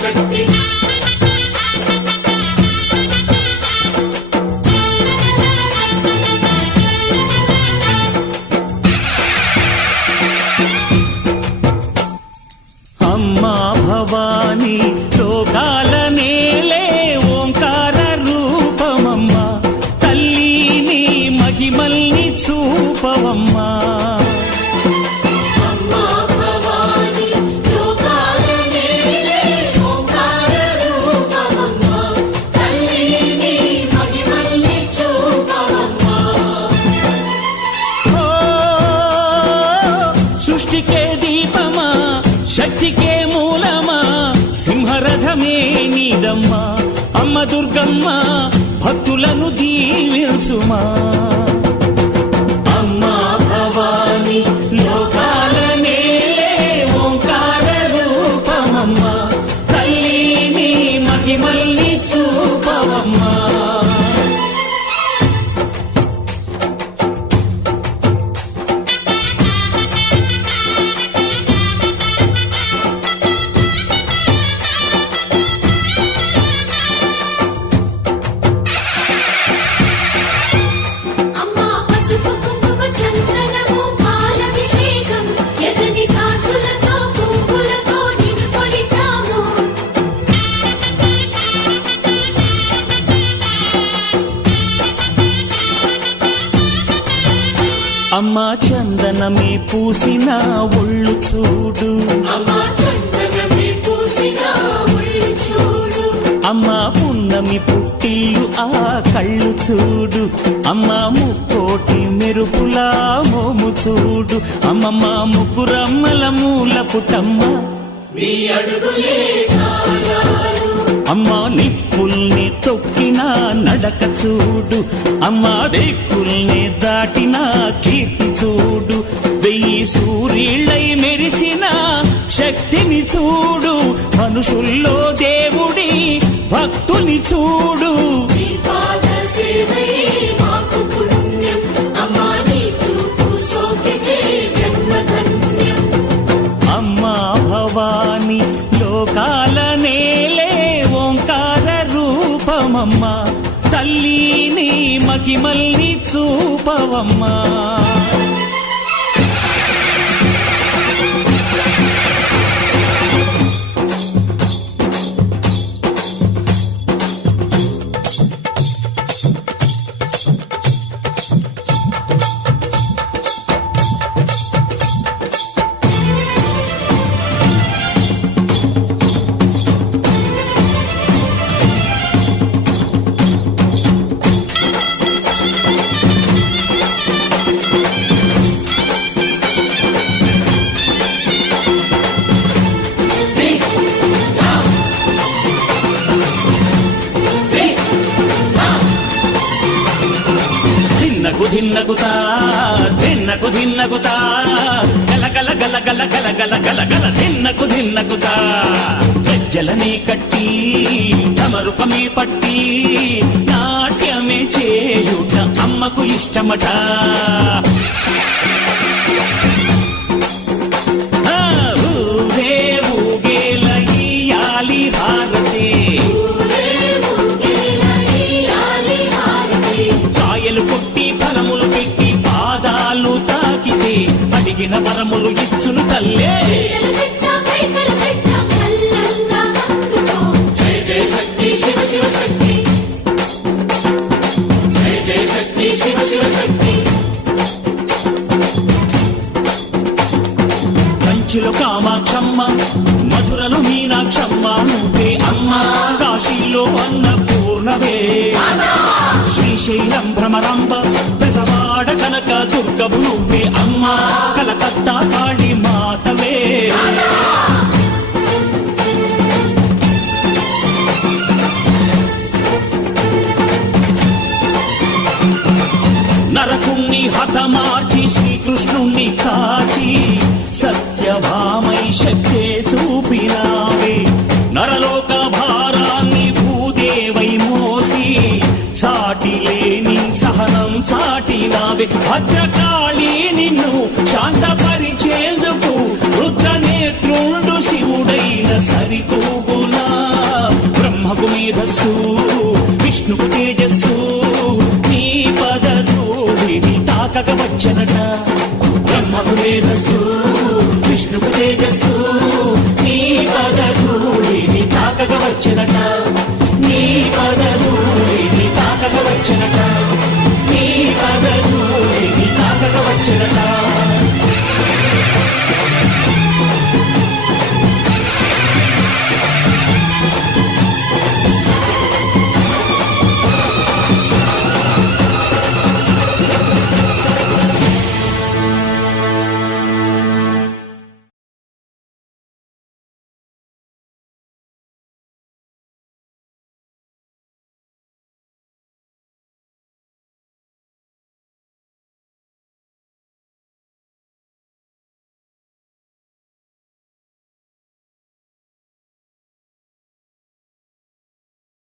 శక్తి అమ్మా భవాని లోకాల నేలే ఓంకార రూపమమ్మా తల్లిని మహిమల్ని చూపవమ్మా సృష్టికే దీపమా శక్తికే మూలమా సింహరథమే నీదమ్మా అమ్మ దుర్గమ్మ భక్తులను దీవించుమా అమ్మా భవాని లోకాల నేలే ఓంకార రూపమమ్మా తల్లిని మహిమల్ని చూపవమ్మా అమ్మా చందనమే పూసిన ఒళ్ళు చూడు అమ్మా పున్నమి పుట్టిల్లు ఆ కళ్ళు చూడు అమ్మా ముక్కోటి మెరుపులా మోము చూడు అమ్మమ్మ ముగ్గురమ్మల మూల పుటమ్మ అమ్మా నిప్పుల్ని తొక్కిన నడక చూడు అమ్మా దిక్కుల్ని దాటిన కీర్తి చూడు వెయ్యి సూర్యుళ్ళై మెరిసిన శక్తిని చూడు మనుషుల్లో దేవుడి భక్తుని చూడు అమ్మా భవాని లోకాల నేలే ఓంకార రూపమమ్మా తల్లిని మహిమల్ని చూపవమ్మా ధిన్నకుతా ధిన్నకు ధిన్నకుతా గల గల గల గల గల గల గల గల ధిన్నకుతా గజ్జలనే కట్టి తమరుపమే పట్టి నాట్యమే చేయుట అమ్మకు ఇష్టమట ఊరే ఊగేల ఇయ్యాలి హారతి కాయలు కొట్టి ఫలములు పెట్టి పాదాలు తాకితే అడిగిన వరములు ఇచ్చును తల్లే కంచిలో కామాక్షమ్మ మధురలో మీనాక్షమ్మ నువ్వే అమ్మ కాశీలో అన్నపూర్ణవే శ్రీశైలం భ్రమరాంబ బెజవాడ కనక దుర్గవు నువ్వే అమ్మ కలకత్తా కాళీ మాతవే నరకుణ్ణి హతమార్చి శ్రీకృష్ణుణ్ణి కాచి సత్యభామై శక్తే చూపినావే నరలోక భారాన్ని భూదేవై మోసి సాటి లేని సహనం చాటినావే భద్రకాళి నిన్ను శాంతపరిచేందుకు రుద్రనేత్రుండు శివుడైన సరితూగునా బ్రహ్మకు మేధస్సు విష్ణుకు తేజస్సు నీ పదధూళిని తాకక వచ్చనట బ్రహ్మకు మేధస్సు విష్ణుకు తేజస్సు నీ పదధూళిని తాకక వచ్చనట